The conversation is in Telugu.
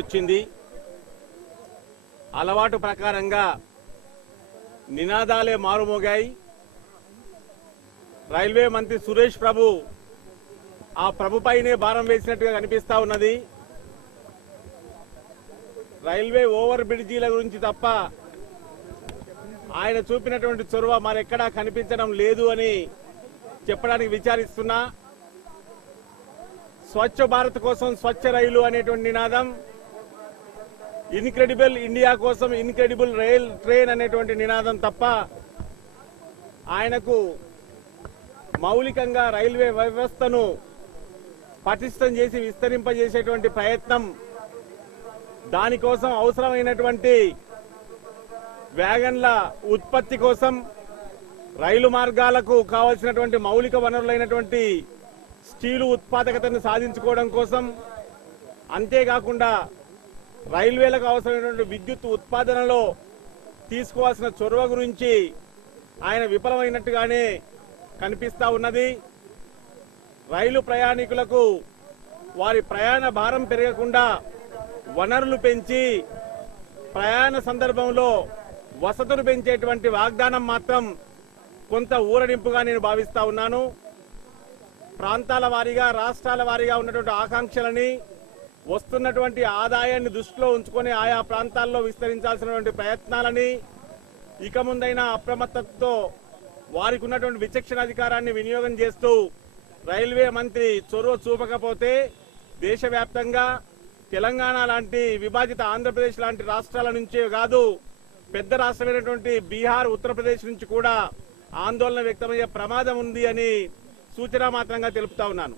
వచ్చింది. అలవాటు ప్రకారంగా నినాదాలే మారుమోగాయి. రైల్వే మంత్రి సురేష్ ప్రభు ఆ ప్రభుపైనే భారం వేసినట్టుగా కనిపిస్తా ఉన్నది. రైల్వే ఓవర్ బ్రిడ్జీల గురించి తప్ప ఆయన చూపినటువంటి చొరవ మరెక్కడా కనిపించడం లేదు అని చెప్పడానికి విచారిస్తున్నా. స్వచ్ఛ భారత్ కోసం స్వచ్ఛ రైలు అనేటువంటి నినాదం, ఇన్క్రెడిబుల్ ఇండియా కోసం ఇన్క్రెడిబుల్ రైల్ ట్రైన్ అనేటువంటి నినాదం తప్ప ఆయనకు మౌలికంగా రైల్వే వ్యవస్థను పటిష్టం చేసి విస్తరింపజేసేటువంటి ప్రయత్నం, దానికోసం అవసరమైనటువంటి వ్యాగన్ల ఉత్పత్తి కోసం, రైలు మార్గాలకు కావలసినటువంటి మౌలిక వనరులైనటువంటి స్టీలు ఉత్పాదకతను సాధించుకోవడం కోసం, అంతేకాకుండా రైల్వేలకు అవసరమైనటువంటి విద్యుత్ ఉత్పాదనలో తీసుకోవాల్సిన చొరవ గురించి ఆయన విఫలమైనట్టుగానే కనిపిస్తా ఉన్నది. రైలు ప్రయాణికులకు వారి ప్రయాణ భారం పెరగకుండా వనరులు పెంచి ప్రయాణ సందర్భంలో వసతులు పెంచేటువంటి వాగ్దానం మాత్రం కొంత ఊరడింపుగా నేను భావిస్తా ఉన్నాను. ప్రాంతాల వారీగా, రాష్ట్రాల వారీగా ఉన్నటువంటి ఆకాంక్షలని, వస్తున్నటువంటి ఆదాయాన్ని దృష్టిలో ఉంచుకొని ఆయా ప్రాంతాల్లో విస్తరించాల్సినటువంటి ప్రయత్నాలని ఇక ముందైనా అప్రమత్తతో వారికి ఉన్నటువంటి విచక్షణాధికారాన్ని వినియోగం చేస్తూ రైల్వే మంత్రి చొరవ చూపకపోతే దేశవ్యాప్తంగా తెలంగాణ లాంటి విభాజిత ఆంధ్రప్రదేశ్ లాంటి రాష్ట్రాల నుంచే కాదు, పెద్ద రాష్ట్రమైనటువంటి బీహార్, ఉత్తరప్రదేశ్ నుంచి కూడా ఆందోళన వ్యక్తమయ్యే ప్రమాదం ఉంది అని సూచన మాత్రంగా తెలుపుతా ఉన్నాను.